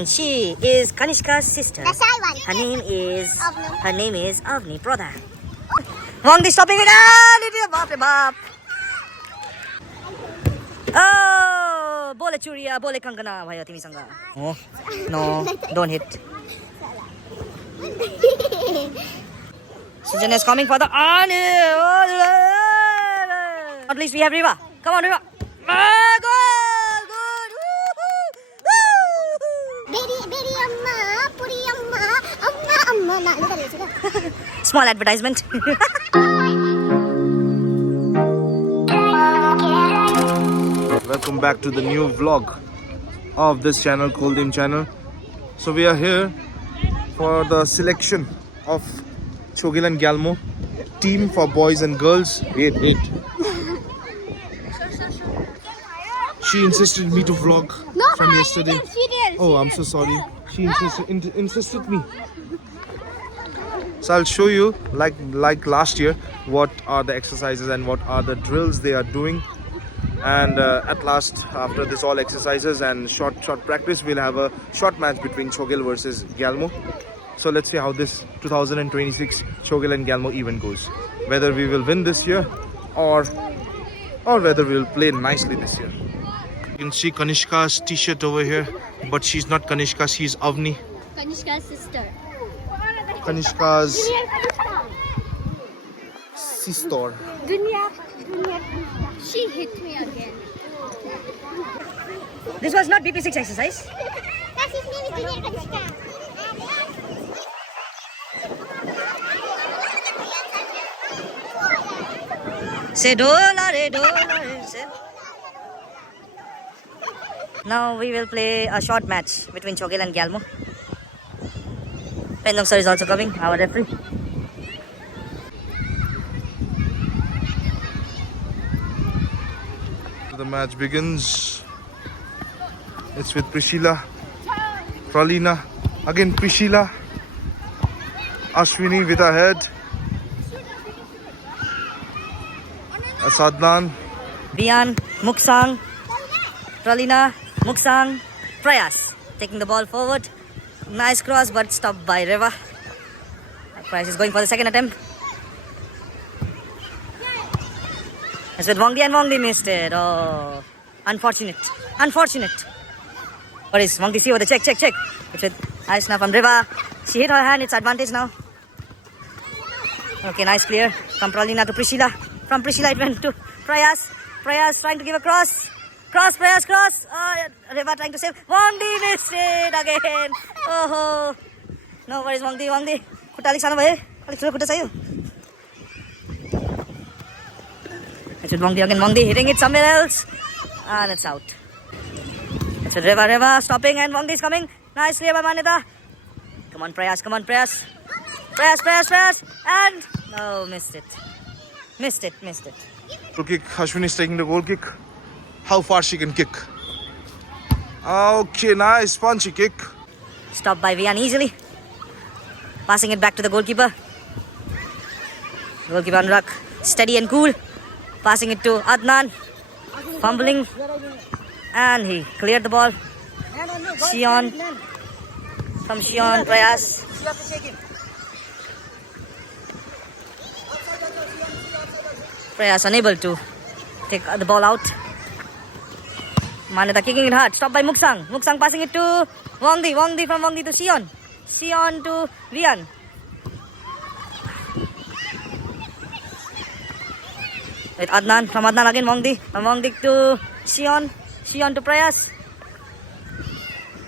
And she is Kanishka's sister. The shy one. Her name is Avni. Her name is Avni, brother. Wangdi stopping it. Ah, baap re baap. Oh, bole churiya, bole kankana, bhaiya timi sanga. Oh, no, don't hit. Sujan is coming for the At least we have Riva. Come on, Riva. Ah, good, good. Beri amma, puri amma, amma. Small advertisement. Welcome back to the new vlog of this channel, Kuldeep channel. So we are here for the selection of Chogil and Gyalmo team for boys and girls. Wait. She insisted me to vlog from yesterday. Oh, I'm so sorry. She insisted me. So I'll show you, like last year, what are the exercises and what are the drills they are doing. And at last, after this all exercises and short practice, we'll have a short match between Chogil versus Gyalmo. So let's see how this 2026 Chogil and Gyalmo event goes. Whether we will win this year or whether we will play nicely this year. You can see Kanishka's t-shirt over here, but she's not Kanishka, she's Avni. Kanishka's sister. Kanishka's sister. Dunya. She hit me again. This was not BP6 exercise. That's his name is Junior Kanishka. Say dola re, say. Now we will play a short match between Chogil and Gyalmo. Pendong sir is also coming, our referee. The match begins. It's with Prishila, Pralina, again Prishila, Ashwini with her head, Sadnan, Vian, Muksang, Pralina, Muksang, Prayas. Taking the ball forward. Nice cross but stopped by Reva. Prayas is going for the second attempt. It's with Wangdi and Wangdi missed it. Oh, unfortunate. What is Wangdi see over the check. It's with Aishna from Reva. She hit her hand, it's advantage now. Okay, nice clear from Pralina to Prishila. From Prishila it went to Prayas. Prayas trying to give a cross. Prayas. Reva trying to save. Wangdi missed it again. Oh, no worries Wangdi. Kutalik sana bhai. Kuta sayo. It's with Wangdi again. Wangdi hitting it somewhere else. And it's out. It's with Reva stopping and Wangdi is coming. Nice clear by Manita. Come on, Prayas. Prayas. And no, missed it. Missed it. to kick. Ashwini is taking the goal kick. How far she can kick. Okay, nice punchy kick. Stopped by Vian easily. Passing it back to the goalkeeper. Goalkeeper Anurag, steady and cool. Passing it to Adnan. Fumbling. And he cleared the ball. Shion. From Shion, Prayas. Prayas unable to take the ball out. Manita kicking it hard. Stopped by Muksang. Muksang passing it to Wangdi. Wangdi from Wangdi to Shion. Shion to Vian. With Adnan. From Adnan again Wangdi. From Wangdi to Shion. Shion to Prayas.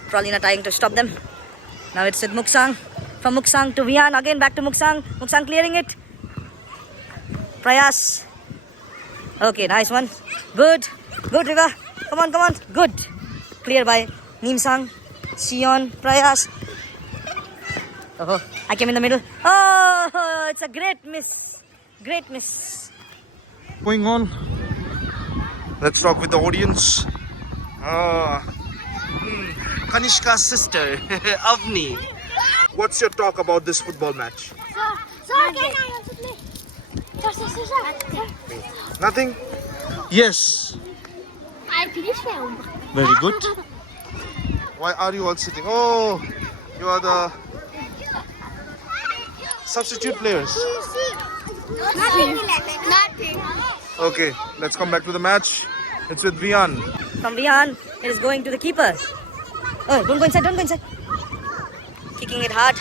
Probably not trying to stop them. Now it's with Muksang. From Muksang to Vian. Again back to Muksang. Muksang clearing it. Prayas. Okay, nice one. Good. Good, Riva. Come on. Good. Clear by Nimsang. Shion. Prayas. Oh, I came in the middle. Oh, it's a great miss. Great miss. Going on. Let's talk with the audience. Kanishka's sister, Avni. What's your talk about this football match? Nothing? Yes. I finished film. Very good. Why are you all sitting? Oh, you are the substitute players. Nothing. Nothing. Okay, let's come back to the match. It's with Vian. From Vian, it is going to the keeper. Oh, don't go inside, don't go inside. Kicking it hard.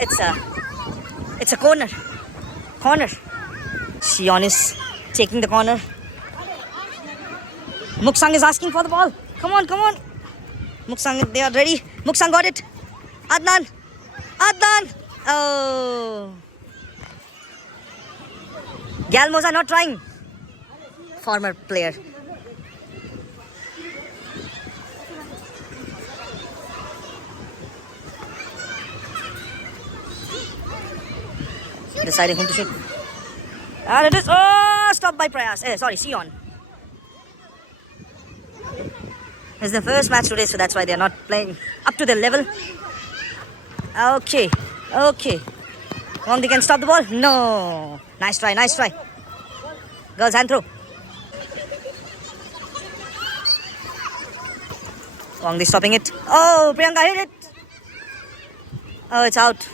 It's a corner. Corner. Sion is taking the corner. Muksang is asking for the ball. Come on, come on. Muksang, they are ready. Muksang got it. Adnan. Adnan. Oh. Galmoza not trying. Former player. Deciding whom to shoot. And it is stopped by Prayas. Sorry, Sion. It's the first match today, so that's why they're not playing up to their level. Okay, okay. Wangdi can stop the ball. No. Nice try, nice try. Girls hand throw. Wangdi stopping it. Oh, Priyanka hit it. Oh, it's out.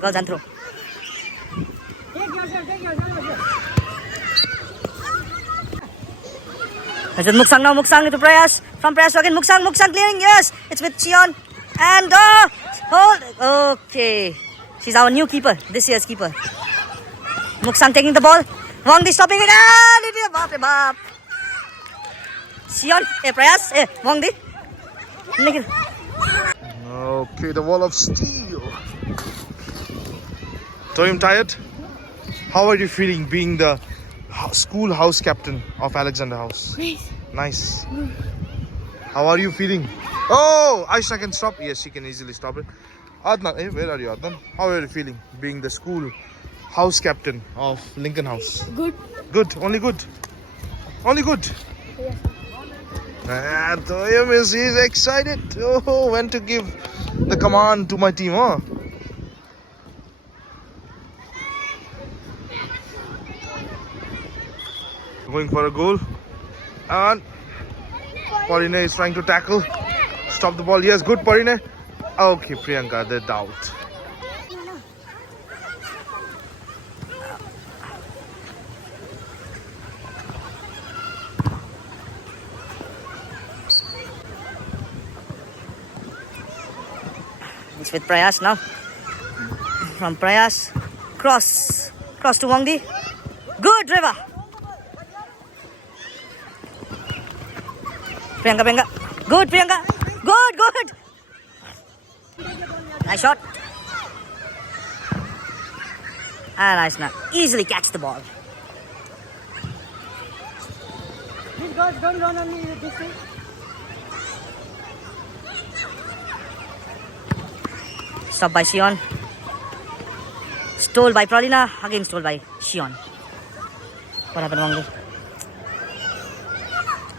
Girls hand throw. It's with Muksang now. Muksang to Prayas. From Prayas to again. Muksang. Muksang clearing. Yes. It's with Sion. And hold. Okay. She's our new keeper. This year's keeper. Muksang taking the ball. Wangdi stopping it. And it is bap. Sion. Prayas. Wangdi. Okay, the wall of steel. Toyum tired? How are you feeling being the school house captain of Alexander House? Nice. How are you feeling? Oh, Aisha can stop. Yes, she can easily stop it. Adnan, where are you, Adnan? How are you feeling being the school house captain of Lincoln House? Good. Good, only good. Only good. And Toyum he's excited. Oh, when to give the command to my team, huh? Going for a goal. And Parine is trying to tackle. Stop the ball. Yes, good Parine. Okay, Priyanka, they're out. It's with Prayas now. From Prayas. Cross to Wangdi. Good, Reva. Priyanka. Good, Priyanka. Good. Nice shot. And nice now. Easily catch the ball. These girls don't run only this thing. Stopped by Sion. Stole by Pralina. Again stole by Sion. What happened, Wangdi?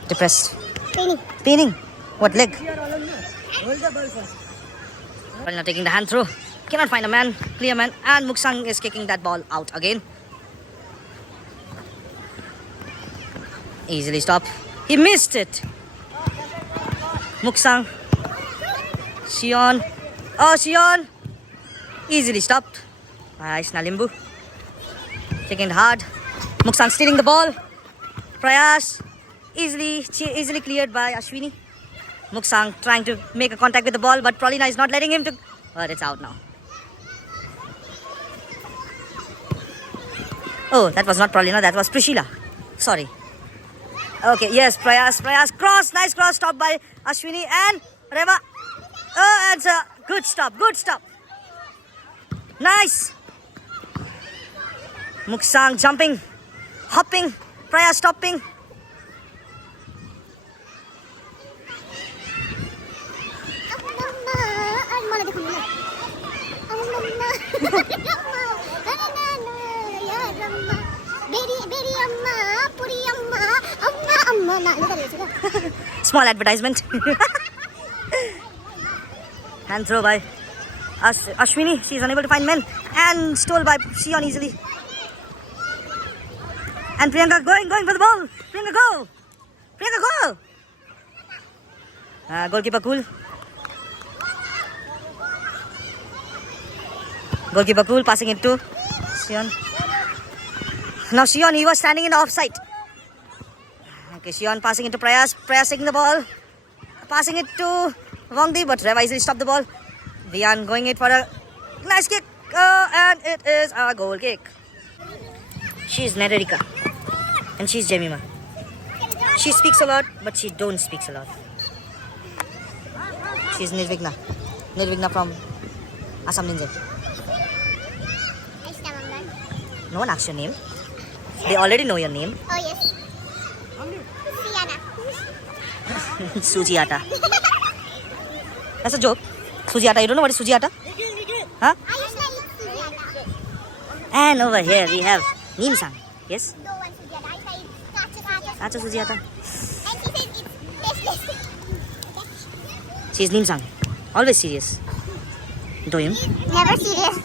Depressed. Paining. What leg? Hold the ball first. Pralina taking the hand through. Cannot find a man. Clear man. And Muksang is kicking that ball out again. Easily stopped. He missed it. Muksang. Sion. Oh, Sion. Easily stopped. Nice, Nalimbu. Kicking hard. Muksang stealing the ball. Prayas. Easily cleared by Ashwini. Muksang trying to make a contact with the ball, but Pralina is not letting him to. But it's out now. Oh, that was not Pralina, that was Prishila. Sorry. Okay, yes, Prayas. Cross, nice cross, stopped by Ashwini and Reva. Oh, and good stop. Nice. Muksang jumping, hopping, Prayas stopping. Small advertisement. Hand throw by Ashwini. She is unable to find men. And stole by Sion easily. And Priyanka going for the ball. Priyanka go. Goalkeeper cool. Goalkeeper cool, passing it to Sion. Now Sion, he was standing in the offside. Okay, Sion passing it to Prayas. Prayas taking the ball. Passing it to Wangdi, but Reva easily stopped the ball. Vian going it for a nice kick. And it is a goal kick. She's Nererika. And she's Jemima. She speaks a lot, but she don't speaks a lot. She's Nirvigna. Nirvigna from Assam Ninja. No one asks your name. They already know your name. Oh yes. Sienna. Suji Atta. That's a joke. Suji Atta. You don't know what is Suji Atta? Huh? I used to eat Sienna. And over here we have Neem Sang. Yes? No one Sienna. I used to eat That's a Suji Atta. And she says it's tasteless. She's Neem Sang. Always serious. Doyum. Never serious.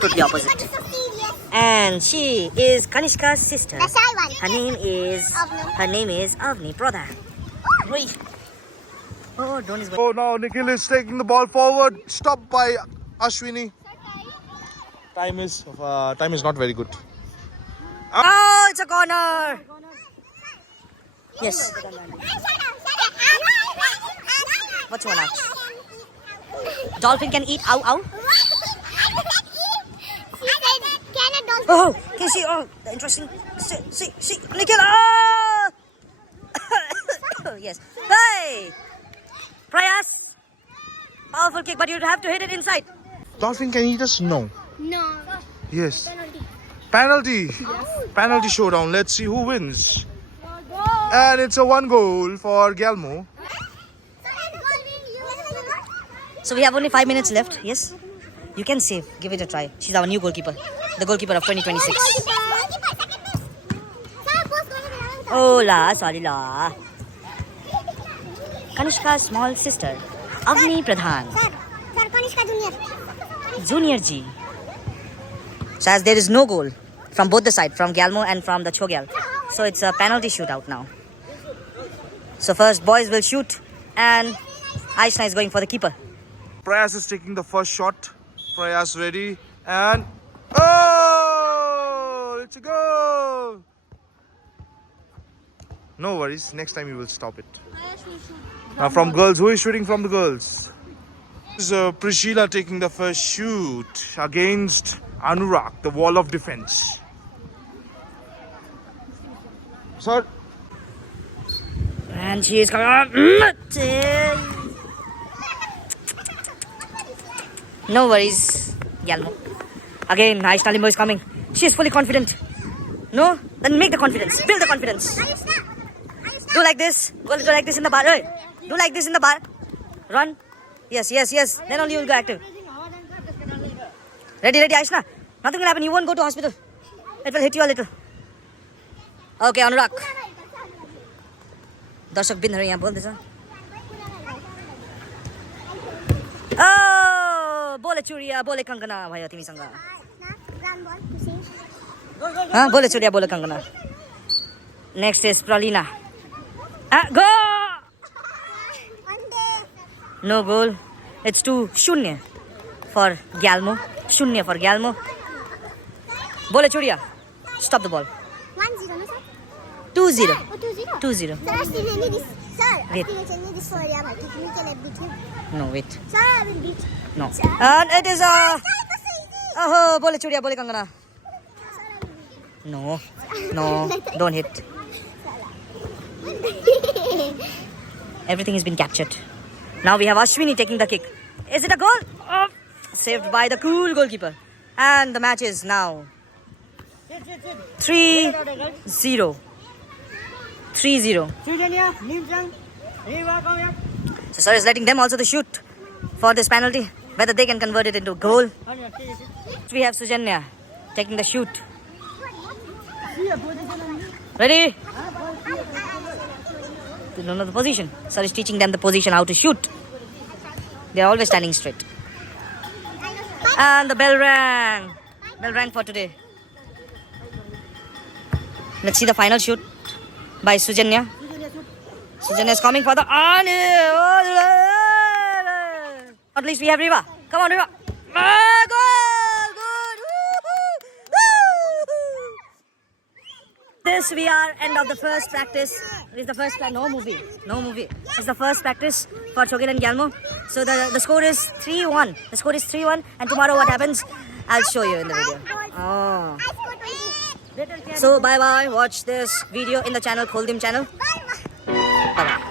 Totally opposite. But it's so serious. And she is Kanishka's sister. The shy one. Her name is Avni Pradhan. Oi. Oh, drone is going. Oh, now Nikhil is taking the ball forward. Stopped by Ashwini. Time is not very good. Oh, it's a corner. Yes. What's one out? Dolphin can eat. Ow, ow. Oh, can you see? Oh, the interesting. See, Nikhil. Oh! Yes. Hey! Prayas! Powerful kick, but you'd have to hit it inside. Dolphin can eat us? No. No. Yes. Penalty. Penalty showdown. Let's see who wins. And it's a 1 goal for Galmo. So we have only 5 minutes left. Yes? You can save. Give it a try. She's our new goalkeeper. The goalkeeper of 2026. Oh la, sorry la. Kanishka's small sister, Avni Pradhan. Sir, Kanishka Junior. Junior G. So as there is no goal from both the side, from Galmo and from the Chogyal. So it's a penalty shootout now. So first boys will shoot and Aishna is going for the keeper. Prayas is taking the first shot. Prayas ready and oh, it's a goal. No worries. Next time we will stop it. Now from girls, who is shooting from the girls? This is Priscilla taking the first shoot against Anurag, the wall of defense. Sir. And she is coming. No worries, Galmo. Again, Aishna Limbo is coming. She is fully confident. No? Then make the confidence. Build the confidence. Do like this. Go like this in the bar. Hey, do like this in the bar. Run. Yes. Then only you will go active. Ready, Aishna. Nothing will happen. You won't go to hospital. It will hit you a little. Okay, Anurag. दर्शक बिन्दुहरु यहाँ बोल्दैछ बोले चुरिया बोले कङ्कना भयो तिमीसँग बोले चुरिया बोले कङ्कना next is Pralina go no goal it's 2-0 for Gyalmo 0 for Gyalmo बोले चुरिया स्टप द बल 2-0. 2-0. Wait. No, wait. No. And it is oh, bole chudiya, bole kangana. No, don't hit. Everything has been captured. Now we have Ashwini taking the kick. Is it a goal? Oh, saved by the cool goalkeeper. And the match is now 3-0. 3-0. So sir is letting them also to shoot for this penalty. Whether they can convert it into goal. We have Sujanya taking the shoot. Ready? They don't know the position. Sir is teaching them the position, how to shoot. They are always standing straight. And the bell rang. Bell rang for today. Let's see the final shoot by Sujanya. Sujan is coming for the At least we have Riva. Come on, Riva. Ah, good, good. Woo-hoo. This we are end of the first practice. It is the first no movie. It's the first practice for Shokil and Gyalmo. So the score is 3-1. The score is 3-1. And tomorrow what happens, I'll show you in the video. Oh. So bye bye. Watch this video in the channel Khol Dim channel. Bye bye.